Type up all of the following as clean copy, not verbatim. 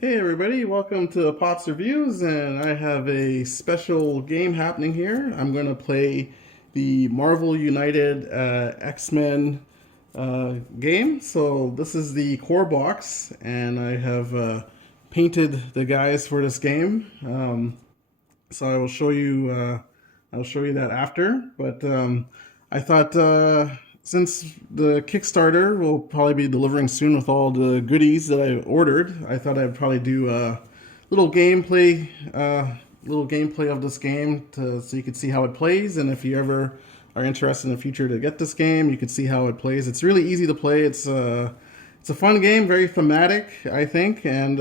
Hey everybody, welcome to Pops Reviews, and I have a special game happening here. I'm going to play the Marvel United X-Men game. So this is the core box, and I have painted the guys for this game. So I'll show you that after. But I thought since the Kickstarter will probably be delivering soon with all the goodies that I ordered, I thought I'd probably do a little gameplay, little gameplay of this game so you could see how it plays. And if you ever are interested in the future to get this game, you could see how it plays. It's really easy to play. It's a fun game, very thematic, I think, and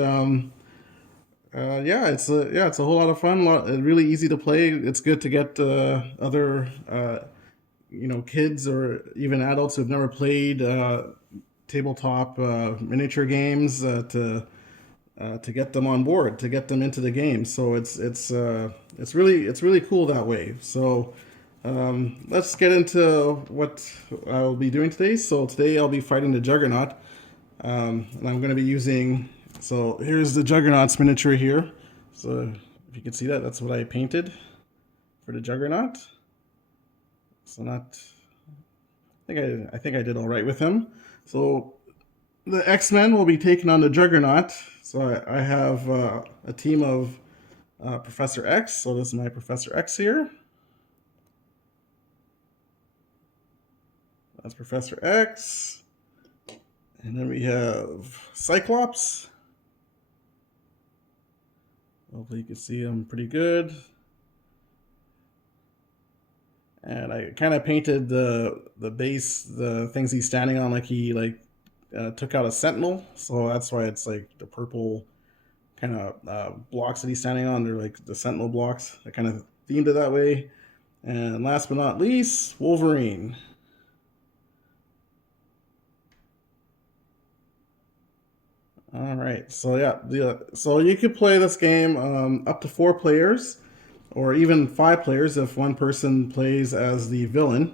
it's a whole lot of fun. Really easy to play. It's good to get other kids or even adults who've never played tabletop miniature games to get them on board, to get them into the game. So it's really cool that way. So let's get into what I'll be doing today. So today I'll be fighting the Juggernaut, and I'm going to be using. So here's the Juggernaut's miniature here. So if you can see that, that's what I painted for the Juggernaut. So not, I think I did all right with him. So the X-Men will be taking on the Juggernaut. So I have a team of Professor X. So this is my Professor X here. That's Professor X. And then we have Cyclops. Hopefully you can see him pretty good. And I kind of painted the base, the things he's standing on, like he took out a sentinel. So that's why it's like the purple kind of blocks that he's standing on. They're like the sentinel blocks. I kind of themed it that way. And last but not least, Wolverine. All right, so yeah, so you could play this game up to 4 players, or even 5 players if one person plays as the villain.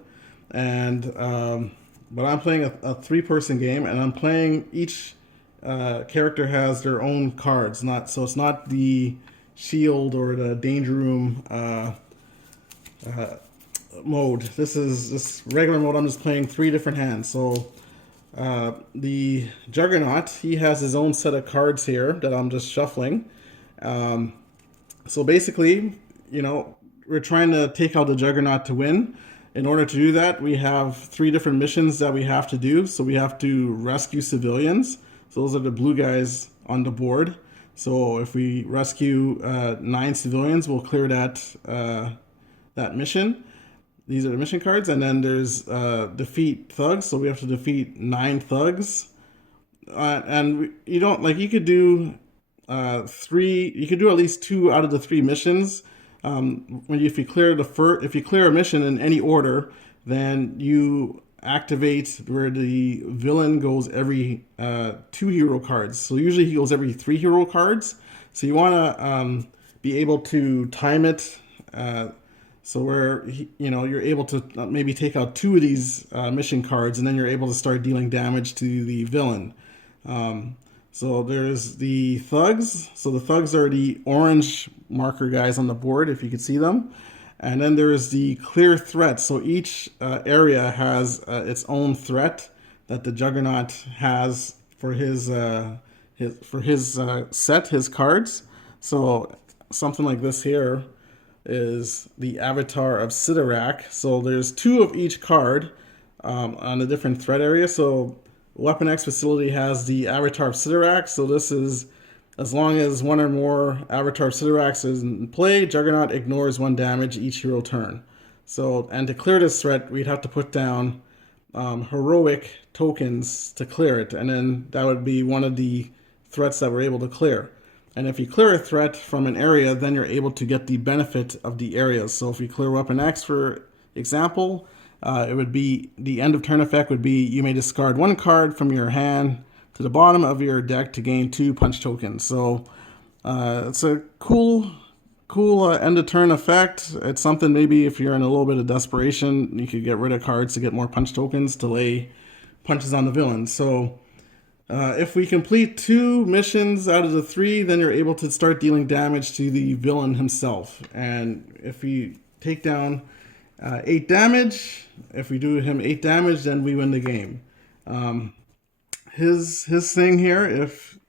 And but I'm playing a 3-person game, and I'm playing each character has their own cards. Not so it's not the shield or the danger room uh, mode. This regular mode. I'm just playing 3 different hands. So the Juggernaut, he has his own set of cards here that I'm just shuffling. Um, so basically, we're trying to take out the Juggernaut to win. In order to do that, we have 3 different missions that we have to do. So we have to rescue civilians. So those are the blue guys on the board. So if we rescue 9 civilians, we'll clear that mission. These are the mission cards, and then there's defeat thugs. So we have to defeat 9 thugs, and you don't like you could do 3. You could do at least 2 out of the 3 missions. When if you clear if you clear a mission in any order, then you activate where the villain goes every 2 hero cards. So usually he goes every 3 hero cards. So you want to be able to time it. So where you're able to maybe take out 2 of these mission cards, and then you're able to start dealing damage to the villain. So there's the thugs. So the thugs are the orange marker guys on the board, if you could see them. And then there's the clear threat. So each area has its own threat that the Juggernaut has for his set, his cards. So something like this here is the avatar of Sidorak. So there's 2 of each card on a different threat area. So Weapon X facility has the avatar of Sidorak. So this is as long as 1 or more avatar of Sidorak is in play, Juggernaut ignores 1 damage each hero turn. So, and to clear this threat, we'd have to put down heroic tokens to clear it, and then that would be one of the threats that we're able to clear. And if you clear a threat from an area, then you're able to get the benefit of the areas. So if you clear Weapon X, for example, it would be the end of turn effect would be you may discard 1 card from your hand to the bottom of your deck to gain 2 punch tokens. So it's a cool end of turn effect. It's something maybe if you're in a little bit of desperation, you could get rid of cards to get more punch tokens to lay punches on the villain. So If we complete 2 missions out of the 3, then you're able to start dealing damage to the villain himself. And if we take down 8 damage, if we do him 8 damage, then we win the game. His thing here, if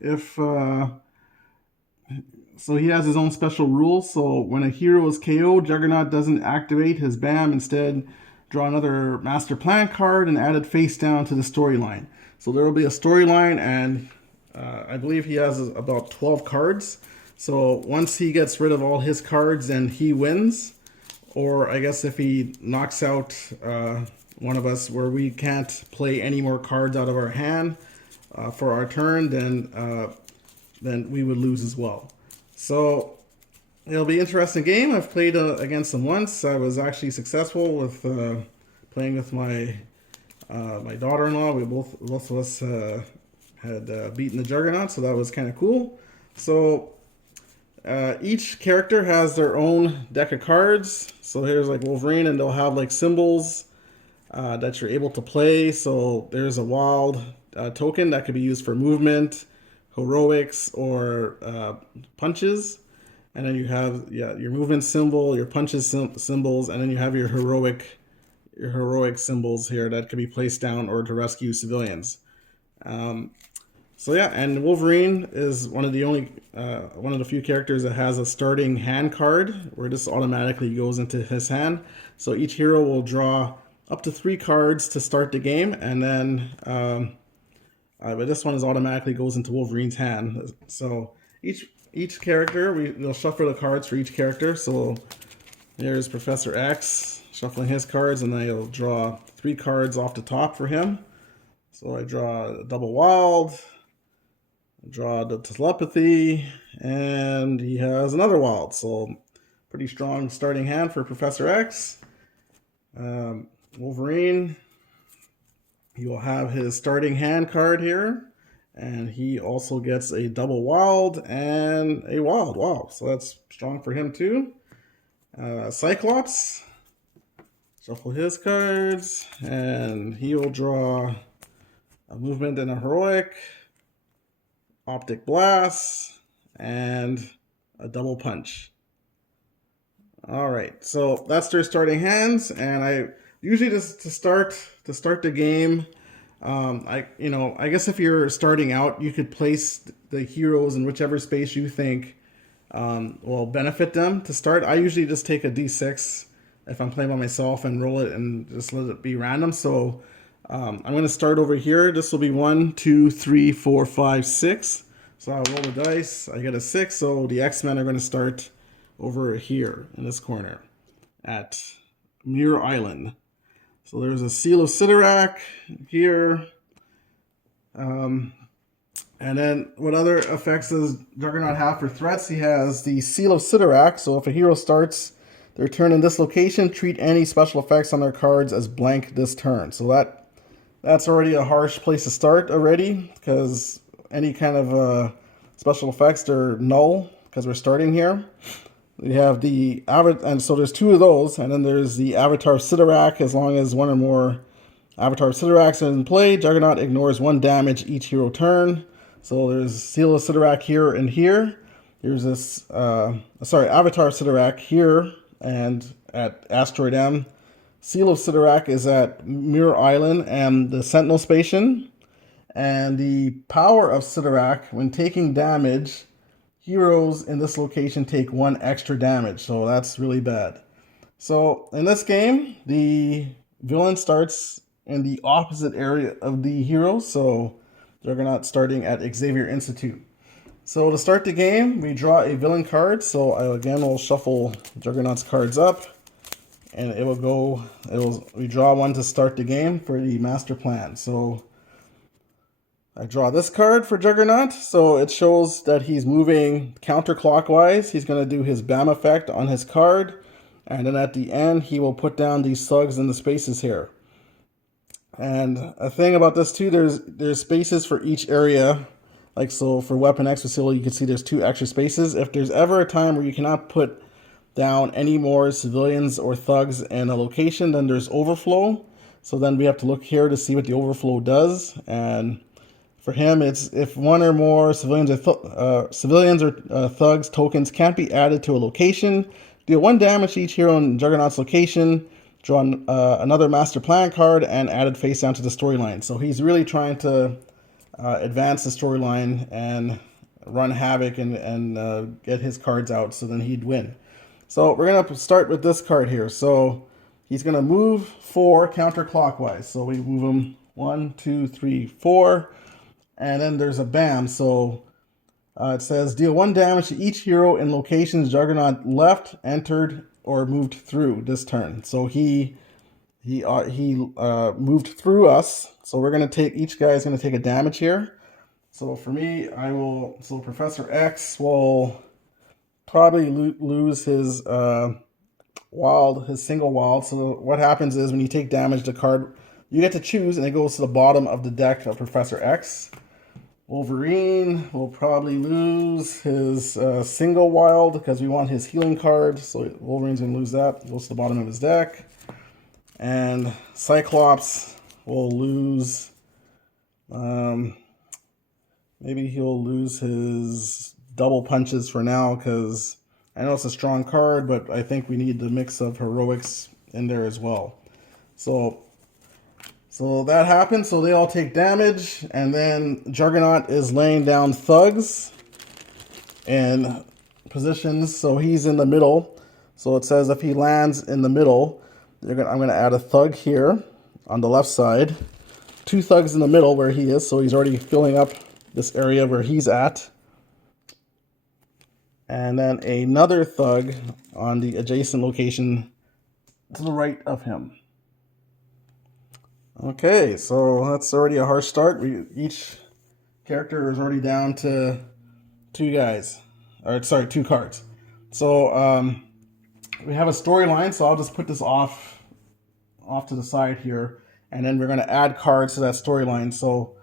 so he has his own special rules. So when a hero is KO'd, Juggernaut doesn't activate his BAM. Instead, draw another Master Plan card and add it face down to the storyline. So there will be a storyline, and I believe he has about 12 cards. So once he gets rid of all his cards, then he wins. Or I guess if he knocks out one of us where we can't play any more cards out of our hand for our turn, then we would lose as well. So it'll be an interesting game. I've played against him once. I was actually successful with playing with my my daughter-in-law. We both of us had beaten the Juggernaut, so that was kind of cool. So each character has their own deck of cards. So here's like Wolverine, and they'll have like symbols that you're able to play. So there's a wild token that could be used for movement, heroics, or punches. And then you have your movement symbol, your punches symbols, and then you have your heroic symbols here that can be placed down or to rescue civilians. So yeah, and Wolverine is one of the few characters that has a starting hand card where this automatically goes into his hand. So each hero will draw up to 3 cards to start the game, and then but this one automatically goes into Wolverine's hand. So each character, we'll shuffle the cards for each character. So there's Professor X shuffling his cards, and then he'll draw 3 cards off the top for him. So I draw a double wild, draw the telepathy, and he has another wild. So pretty strong starting hand for Professor X. Wolverine, he will have his starting hand card here, and he also gets a double wild and a wild. Wow, so that's strong for him too. Cyclops, shuffle his cards, and he will draw a movement and a heroic, optic blast, and a double punch. All right, so that's their starting hands, and I usually just to start the game. I guess if you're starting out, you could place the heroes in whichever space you think will benefit them to start. I usually just take a d6 if I'm playing by myself and roll it and just let it be random. So I'm going to start over here. This will be 1, 2, 3, 4, 5, 6. So I'll roll the dice. I get a 6. So the X-Men are going to start over here in this corner at Muir Island. So there's a Seal of Sidorak here. And then what other effects does Juggernaut have for threats? He has the Seal of Sidorak. So if a hero starts their turn in this location, treat any special effects on their cards as blank this turn. So that's already a harsh place to start already, because any kind of special effects, they're null because we're starting here. We have the and so there's 2 of those, and then there's the Avatar of Sidorak. As long as 1 or more Avatar of Sidoraks are in play, Juggernaut ignores 1 damage each hero turn. So there's Seal of Sidorak here and here. There's this Avatar of Sidorak here and at Asteroid M. Seal of Sidorak is at Muir Island and the Sentinel Station. And the Power of Sidorak, when taking damage, heroes in this location take 1 extra damage, so that's really bad. So in this game, the villain starts in the opposite area of the heroes, so Juggernaut starting at Xavier Institute. So to start the game, we draw a villain card. So again, we'll shuffle Juggernaut's cards up, and we draw 1 to start the game for the master plan. So I draw this card for Juggernaut, so it shows that he's moving counterclockwise. He's going to do his BAM effect on his card, and then at the end, he will put down these slugs in the spaces here. And a thing about this too, there's spaces for each area. Like so for Weapon X facility, you can see there's 2 extra spaces. If there's ever a time where you cannot put down any more civilians or thugs in a location, then there's overflow. So then we have to look here to see what the overflow does. And For him, it's if one or more civilians or thugs tokens can't be added to a location, deal 1 damage to each hero in Juggernaut's location, draw another Master Plan card, and add it face down to the storyline. So he's really trying to advance the storyline and run havoc and get his cards out, so then he'd win. So we're going to start with this card here. So he's going to move 4 counterclockwise. So we move him 1, 2, 3, 4. And then there's a BAM. So it says deal 1 damage to each hero in locations Juggernaut left, entered, or moved through this turn. So he moved through us. So we're going to take, each guy is going to take a damage here. So for me, so Professor X will probably lose his his single wild. So what happens is when you take damage, the card, you get to choose, and it goes to the bottom of the deck of Professor X. Wolverine will probably lose his single wild because we want his healing card. So Wolverine's going to lose that. It goes to the bottom of his deck. And Cyclops will lose... maybe he'll lose his double punches for now because I know it's a strong card, but I think we need the mix of heroics in there as well. So that happens. So they all take damage, and then Juggernaut is laying down thugs in positions. So he's in the middle. So it says if he lands in the middle, I'm going to add a thug here on the left side. 2 thugs in the middle where he is. So he's already filling up this area where he's at. And then another thug on the adjacent location to the right of him. Okay, so that's already a harsh start. Each character is already down to 2 cards. So we have a storyline, so I'll just put this off to the side here, and then we're going to add cards to that storyline. So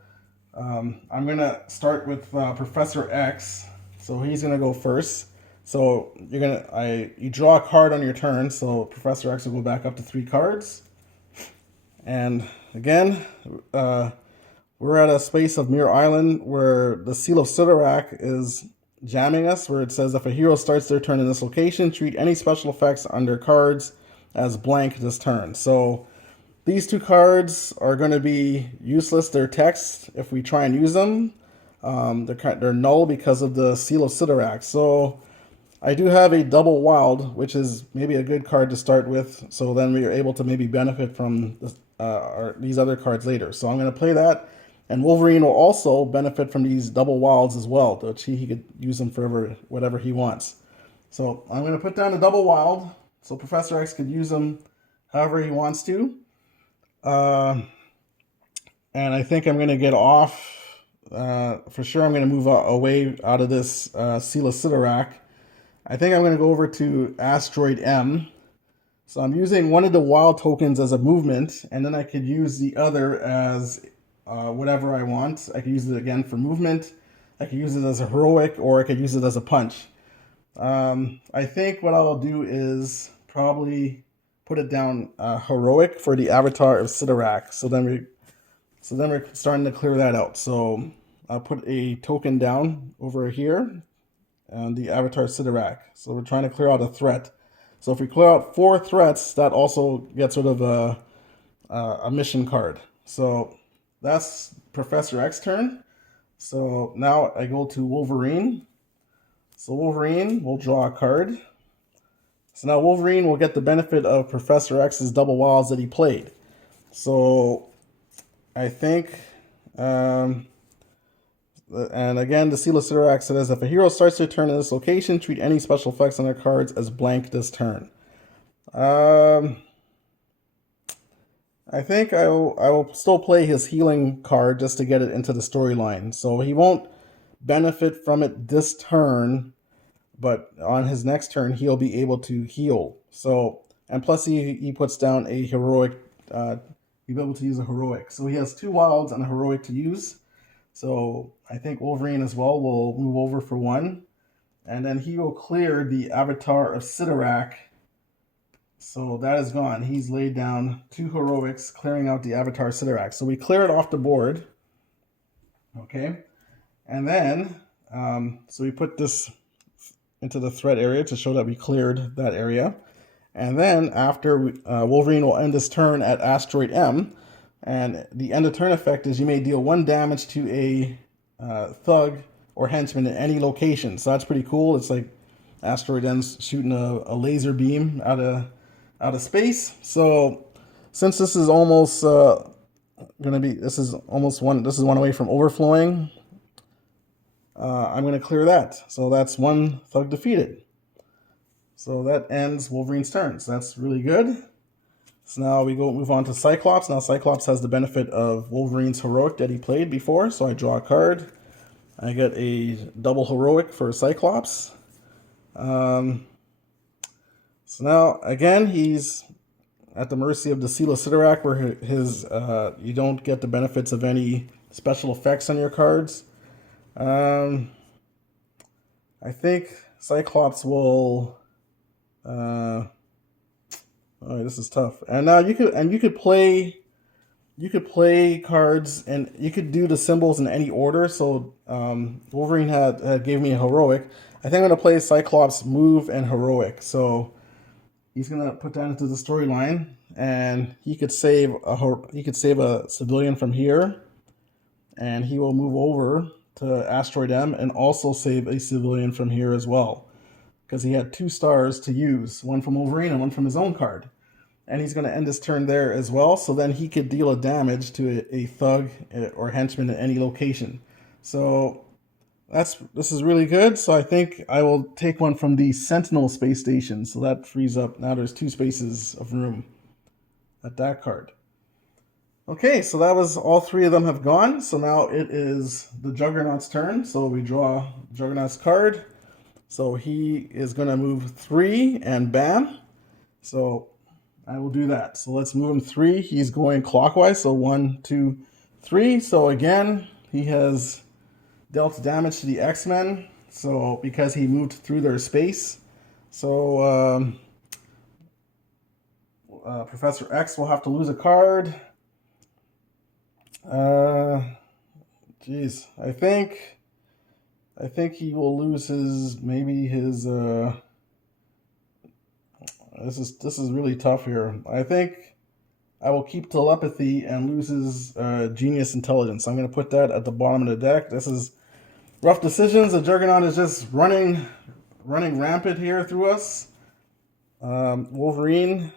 I'm going to start with Professor X. So he's going to go first. So you draw a card on your turn, so Professor X will go back up to 3 cards. And again, we're at a space of Mirror Island where the Seal of Sidorak is jamming us, where it says if a hero starts their turn in this location, treat any special effects on their cards as blank this turn. So these 2 cards are going to be useless. They're text if we try and use them. They're null because of the Seal of Sidorak. So I do have a double wild, which is maybe a good card to start with. So then we are able to maybe benefit from these other cards later. So I'm going to play that. And Wolverine will also benefit from these double wilds as well, which he could use them for whatever he wants. So I'm going to put down a double wild, so Professor X could use them however he wants to. And I think I'm going to get off. For sure, I'm going to move away out of this Seal of Sidorak. I think I'm going to go over to Asteroid M. So I'm using one of the wild tokens as a movement, and then I could use the other as whatever I want. I could use it again for movement. I could use it as a heroic, or I could use it as a punch. I think what I'll do is probably put it down heroic for the Avatar of Sidorak. So then we're starting to clear that out. So I'll put a token down over here and the Avatar Sidorak. So we're trying to clear out a threat. So if we clear out 4 threats, that also gets rid of a mission card. So that's Professor X's turn. So now I go to Wolverine. So Wolverine will draw a card. So now Wolverine will get the benefit of Professor X's double wilds that he played. So I think, and again, the Seal of Sidorak says if a hero starts their turn in this location, treat any special effects on their cards as blank this turn. I think I will still play his healing card just to get it into the storyline. So he won't benefit from it this turn, but on his next turn he'll be able to heal. So, and plus he puts down a heroic. He'll be able to use a heroic. So he has 2 wilds and a heroic to use. So I think Wolverine as well will move over for 1. And then he will clear the Avatar of Sidorak. So that is gone. He's laid down 2 heroics, clearing out the Avatar Sidorak. So we clear it off the board. Okay, and then so we put this into the threat area to show that we cleared that area. And then after Wolverine will end his turn at Asteroid M, and the end of turn effect is you may deal 1 damage to a thug or henchman in any location. So that's pretty cool. It's like Asteroid M's shooting a laser beam out of space. So since this is almost gonna be this is one away from overflowing, I'm gonna clear that. So that's 1 thug defeated. So that ends Wolverine's turn. So that's really good. So now we move on to Cyclops. Now Cyclops has the benefit of Wolverine's heroic that he played before. So I draw a card. I get a double heroic for Cyclops. So now again he's at the mercy of the Seal of Sidorak, where his you don't get the benefits of any special effects on your cards. I think Cyclops will. Oh, this is tough. And now you could play cards, and you could do the symbols in any order. So Wolverine had gave me a heroic. I think I'm gonna play Cyclops move and heroic. So he's gonna put that into the storyline, and he could save a civilian from here, and he will move over to Asteroid M and also save a civilian from here as well, because he had 2 stars to use, one from Wolverine and one from his own card. And he's going to end his turn there as well, so then he could deal a damage to a thug or henchman at any location. So this is really good. So I think I will take one from the Sentinel space station, so that frees up, now there's 2 spaces of room at that card. Okay, so that was all 3 of them have gone. So now it is the Juggernaut's turn. So we draw Juggernaut's card. So he is going to move 3 and bam. So I will do that. So let's move him 3. He's going clockwise. So 1, 2, 3. So again, he has dealt damage to the X-Men. So because he moved through their space. So Professor X will have to lose a card. Geez, I think he will lose his this is really tough here. I think I will keep telepathy and lose his genius intelligence. I'm going to put that at the bottom of the deck. This is rough decisions. The Juggernaut is just running rampant here through us. Wolverine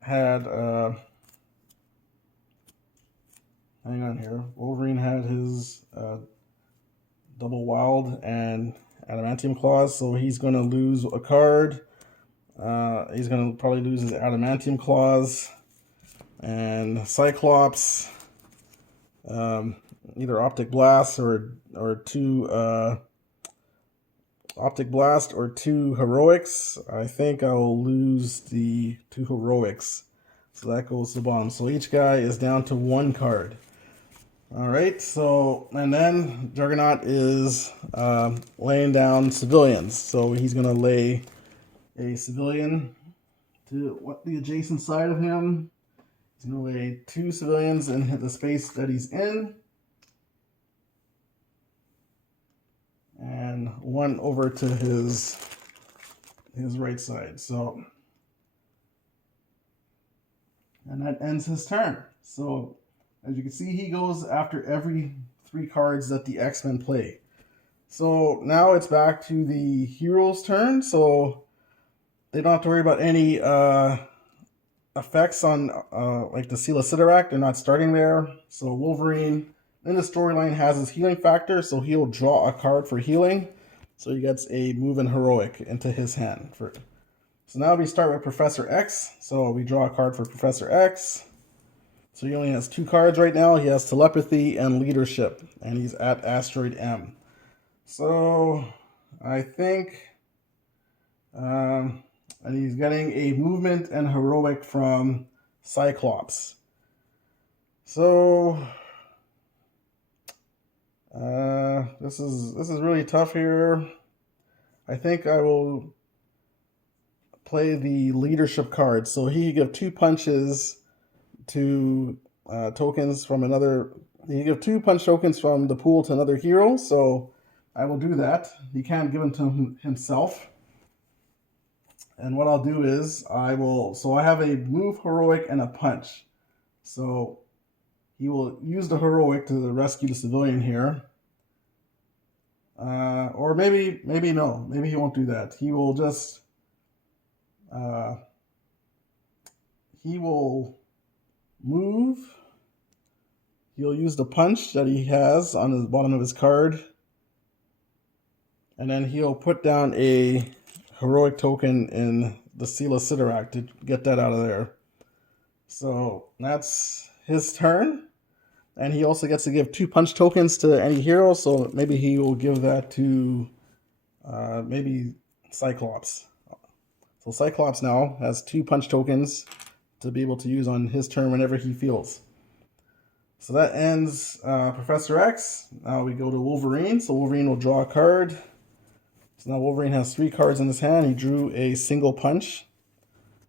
had hang on here. Wolverine had his double wild and adamantium claws, so he's going to lose a card. He's going to probably lose his adamantium claws. And Cyclops, either optic blast or 2 optic blast or 2 heroics. I think I will lose the 2 heroics, so that goes to the bottom. So each guy is down to 1 card. All right, so, and then Juggernaut is laying down civilians. So he's going to lay a civilian to the adjacent side of him. He's going to lay 2 civilians in the space that he's in. And 1 over to his right side. So, and that ends his turn. So, as you can see, he goes after every 3 cards that the X-Men play. So now it's back to the hero's turn. So they don't have to worry about any effects on like the Seal of Sidorak. They're not starting there. So Wolverine in the storyline has his healing factor, so he'll draw a card for healing. So he gets a move and heroic into his hand. So now we start with Professor X. So we draw a card for Professor X. So he only has 2 cards right now. He has telepathy and leadership, and he's at Asteroid M. So I think, and he's getting a movement and heroic from Cyclops. So this is really tough here. I think I will play the leadership card. So he give 2 punches to tokens from another You give 2 punch tokens from the pool to another hero, so I will do that. He can't give them to himself. And what I'll do is so I have a move, heroic, and a punch. So he will use the heroic to rescue the civilian here. Or maybe no. Maybe he won't do that. He will just he will move. He'll use the punch that he has on the bottom of his card. And then he'll put down a heroic token in the Seal of Sidorak to get that out of there. So that's his turn. And he also gets to give 2 punch tokens to any hero, so maybe he will give that to maybe Cyclops. So Cyclops now has 2 punch tokens to be able to use on his turn whenever he feels. So that ends Professor X. Now we go to Wolverine. So Wolverine will draw a card. So now Wolverine has 3 cards in his hand. He drew a single punch.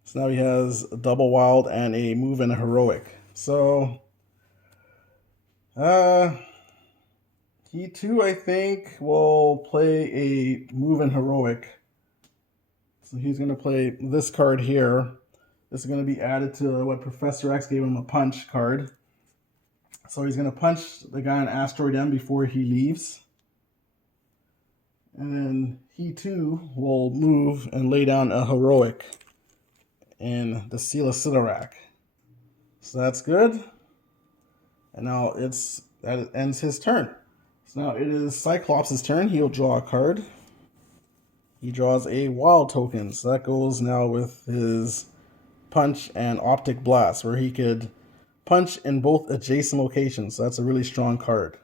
So now he has a double wild and a move and a heroic. So he too, I think, will play a move and heroic. So he's going to play this card here. This is going to be added to what Professor X gave him, a punch card. So he's going to punch the guy on Asteroid M before he leaves. And then he too will move and lay down a heroic in the Seal of Sidorak. So that's good. And now that ends his turn. So now it is Cyclops' turn. He'll draw a card. He draws a wild token. So that goes now with his punch and optic blast, where he could punch in both adjacent locations. So that's a really strong card.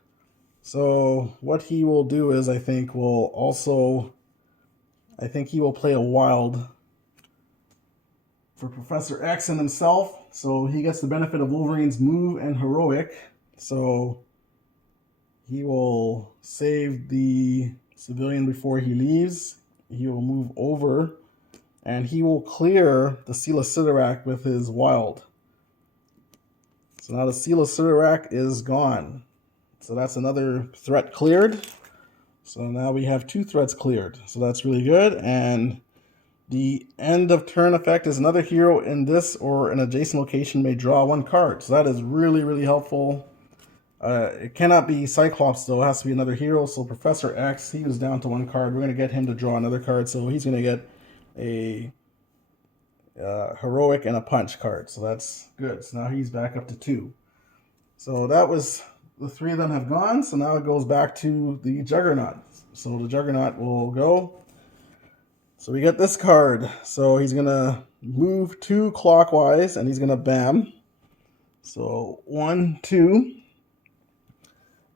So what he will do is I think he will play a wild for Professor X and himself. So he gets the benefit of Wolverine's move and heroic. So he will save the civilian before he leaves. He will move over and he will clear the Seal of Sidorak with his wild. So now the Seal of Sidorak is gone. So that's another threat cleared. So now we have 2 threats cleared. So that's really good. And the end of turn effect is another hero in this or an adjacent location may draw 1 card. So that is really, really helpful. It cannot be Cyclops though. It has to be another hero. So Professor X, he was down to 1 card. We're going to get him to draw another card. So he's going to get a heroic and a punch card. So that's good. So now he's back up to 2. So that was... the 3 of them have gone, so now it goes back to the Juggernaut. So the Juggernaut will go. So we get this card. So he's going to move 2 clockwise, and he's going to bam. So 1, 2.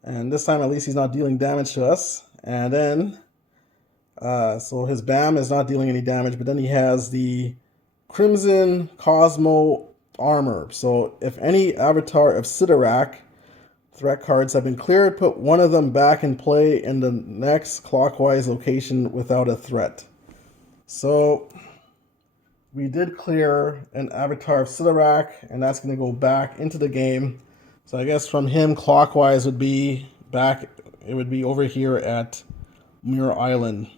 And this time, at least, he's not dealing damage to us. And then, so his bam is not dealing any damage, but then he has the Crimson Cosmo Armor. So if any avatar of Sidorak threat cards have been cleared, put 1 of them back in play in the next clockwise location without a threat. So we did clear an avatar of Sidorak, and that's going to go back into the game. So I guess from him, clockwise would be back. It would be over here at Muir Island.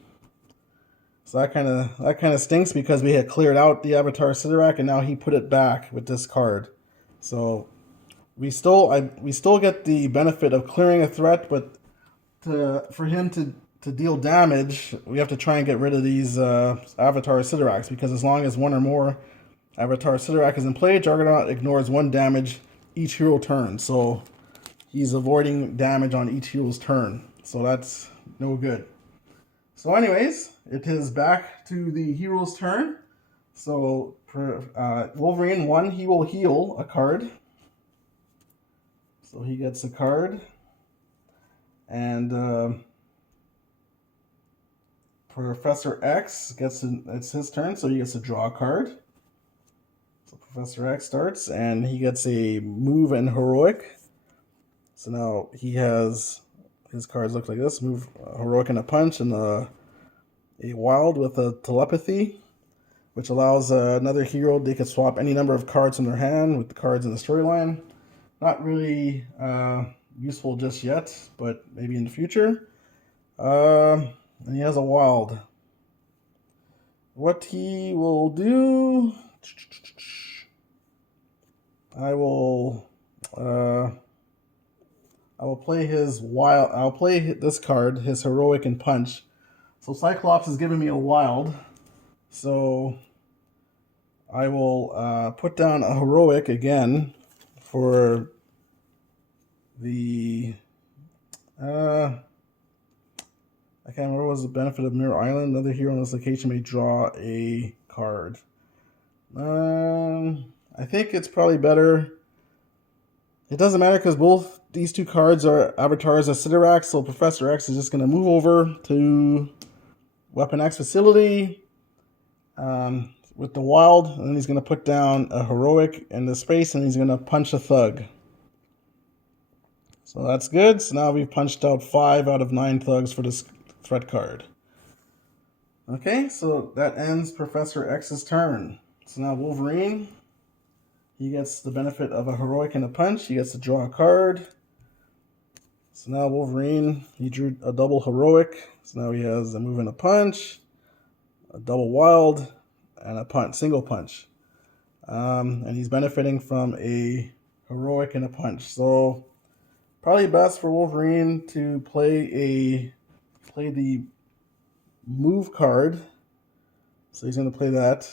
So that kind of stinks because we had cleared out the avatar of Sidorak, and now he put it back with this card. So we still get the benefit of clearing a threat, but for him to deal damage, we have to try and get rid of these Avatar Sidoraks, because as long as 1 or more Avatar Sidorak is in play, Juggernaut ignores 1 damage each hero turn. So he's avoiding damage on each hero's turn. So that's no good. So anyways, it is back to the hero's turn. So for Wolverine 1, he will heal a card. So he gets a card, and Professor X it's his turn, so he gets to draw a card. So Professor X starts, and he gets a move and heroic. So now he has, his cards look like this: move, heroic, and a punch, and a wild with a telepathy, which allows another hero, they can swap any number of cards in their hand with the cards in the storyline. Not really useful just yet, but maybe in the future. And he has a wild. What he will do, I will, uh, I will play his wild. I'll play this card, his heroic and punch. So Cyclops is giving me a wild. So I will put down a heroic again for the. I can't remember what was the benefit of Mirror Island. Another hero on this location may draw a card. I think it's probably better. It doesn't matter because both these two cards are avatars of Sidorak, so Professor X is just going to move over to Weapon X facility with the wild, and then he's going to put down a heroic in the space, and he's going to punch a thug. So that's good. So now we've punched out 5 out of 9 thugs for this threat card. Okay, so that ends Professor X's turn. So now Wolverine, he gets the benefit of a heroic and a punch. He gets to draw a card. So now Wolverine, he drew a double heroic. So now he has a move and a punch, a double wild, and a punch, single punch. And he's benefiting from a heroic and a punch. So probably best for Wolverine to play the move card. So he's going to play that.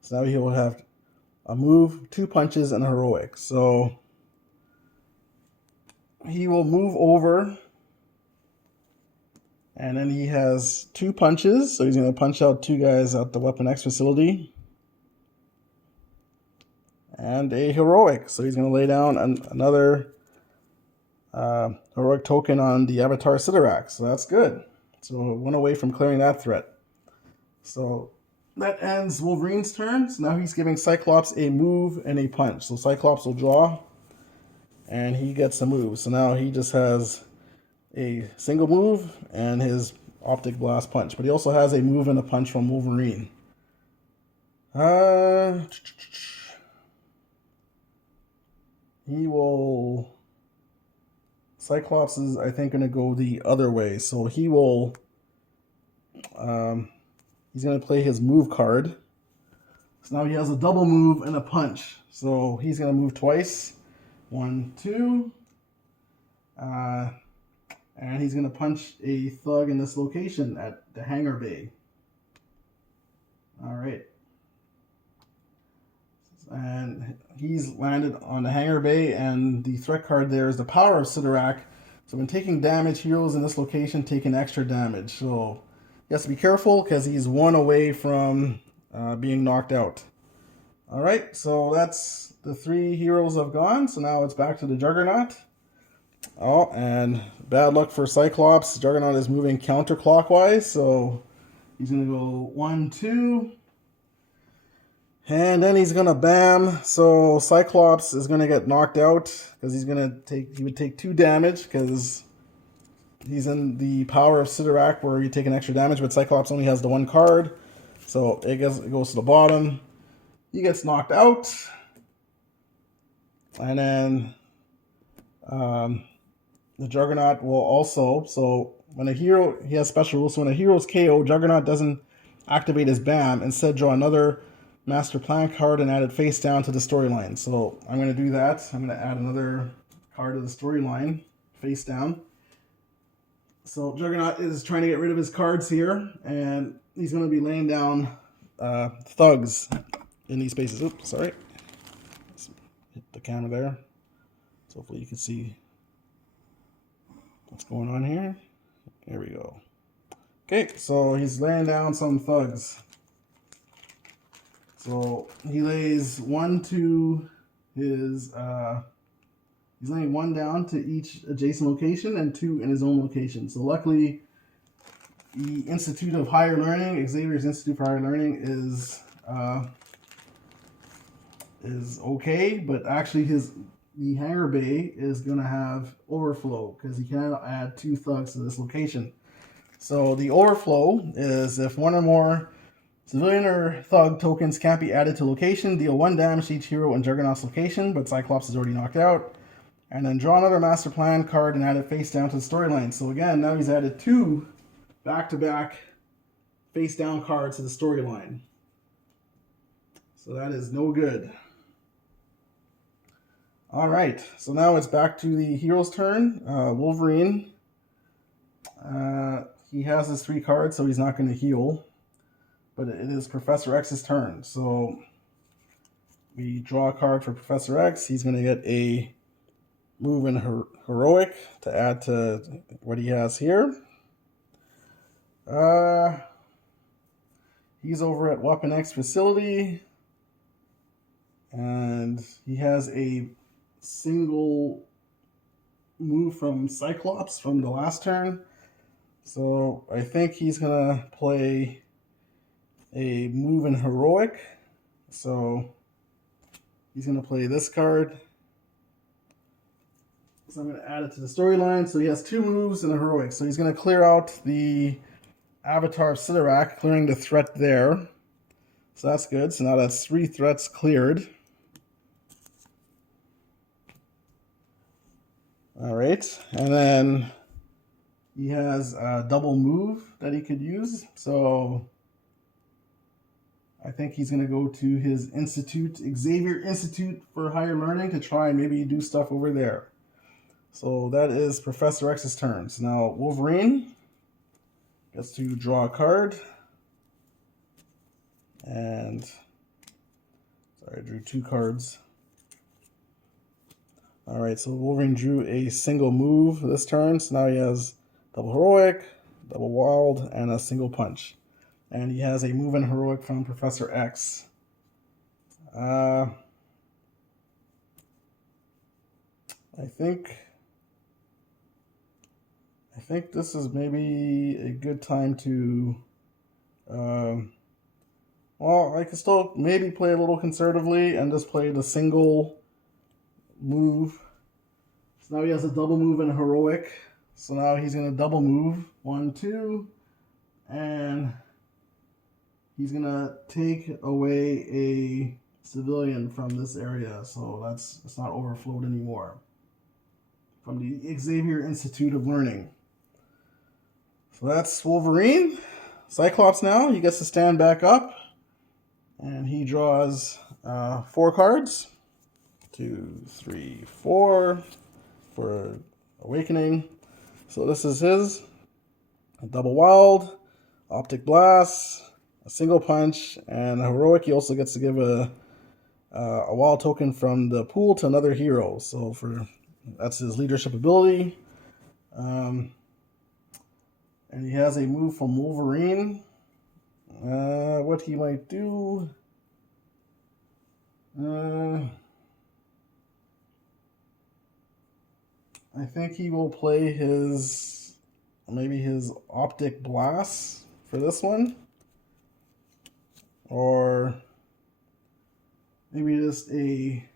So now he will have a move, 2 punches, and a heroic. So he will move over, and then he has 2 punches. So he's going to punch out 2 guys at the Weapon X facility. And a heroic. So he's going to lay down another heroic token on the Avatar Sidorak. So that's good. So 1 away from clearing that threat. So that ends Wolverine's turn. So now he's giving Cyclops a move and a punch. So Cyclops will draw, and he gets a move. So now he just has a single move and his Optic Blast punch. But he also has a move and a punch from Wolverine. He will... Cyclops is, I think, going to go the other way. So he will... he's going to play his move card. So now he has a double move and a punch. So he's going to move twice. 1, 2. And he's going to punch a thug in this location at the hangar bay. All right. And he's landed on the hangar bay, and the threat card there is the power of Sidorak. So when taking damage, heroes in this location take an extra damage. So he has to be careful because he's 1 away from being knocked out. All right, so that's the 3 heroes have gone. So now it's back to the Juggernaut. Oh, and bad luck for Cyclops. Juggernaut is moving counterclockwise, so he's going to go 1, 2. And then he's going to bam. So Cyclops is going to get knocked out because he would take 2 damage because he's in the power of Sidorak where you take an extra damage, but Cyclops only has the 1 card. So it goes to the bottom. He gets knocked out. And then the Juggernaut will also, so when a hero, he has special rules. So when a hero's KO, Juggernaut doesn't activate his bam. Instead, draw another Master Plan card and add it face down to the storyline. So I'm going to do that. I'm going to add another card to the storyline face down. So Juggernaut is trying to get rid of his cards here, and he's going to be laying down thugs in these spaces. Oops, sorry. Let's hit the camera there. So hopefully you can see what's going on here. There we go. Okay, so he's laying down some thugs. So he lays 1 to his, he's laying 1 down to each adjacent location and 2 in his own location. So luckily, the Institute of Higher Learning, Xavier's Institute for Higher Learning is okay, but actually the hangar bay is going to have overflow because he cannot add 2 thugs to this location. So the overflow is if 1 or more civilian or thug tokens can't be added to location, deal 1 damage to each hero in Juggernaut's location, but Cyclops is already knocked out. And then draw another Master Plan card and add it face down to the storyline. So again, now he's added 2 back-to-back face down cards to the storyline. So that is no good. All right, so now it's back to the hero's turn. Wolverine. He has his 3 cards, so he's not going to heal. But it is Professor X's turn. So we draw a card for Professor X. He's going to get a move in Heroic to add to what he has here. He's over at Weapon X facility. And he has a single move from Cyclops from the last turn. So I think he's going to play a move in Heroic. So he's going to play this card. So I'm going to add it to the storyline. So he has 2 moves in a Heroic. So he's going to clear out the Avatar of Sidorak, clearing the threat there. So that's good. So now that's 3 threats cleared. All right, and then he has a double move that he could use. So I think he's going to go to his institute, Xavier Institute for Higher Learning, to try and maybe do stuff over there. So that is Professor X's turn. So now Wolverine gets to draw a card. And, sorry, I drew 2 cards. All right, so Wolverine drew a single move this turn. So now he has double Heroic, double Wild, and a single punch. And he has a move in Heroic from Professor X. I think this is maybe a good time to, well, I can still maybe play a little conservatively and just play the single move. So now he has a double move in Heroic. So now he's going to double move. 1, 2. And he's going to take away a civilian from this area. So it's not overflowed anymore. From the Xavier Institute of Learning. So that's Wolverine. Cyclops now. He gets to stand back up. And he draws 4 cards. 2, 3, 4 for Awakening. So this is his. A double Wild, Optic Blast, a single punch, and a Heroic. He also gets to give a Wild token from the pool to another hero. So that's his leadership ability. And he has a move from Wolverine. What he might do... I think he will play maybe his Optic Blast for this one. Or maybe just a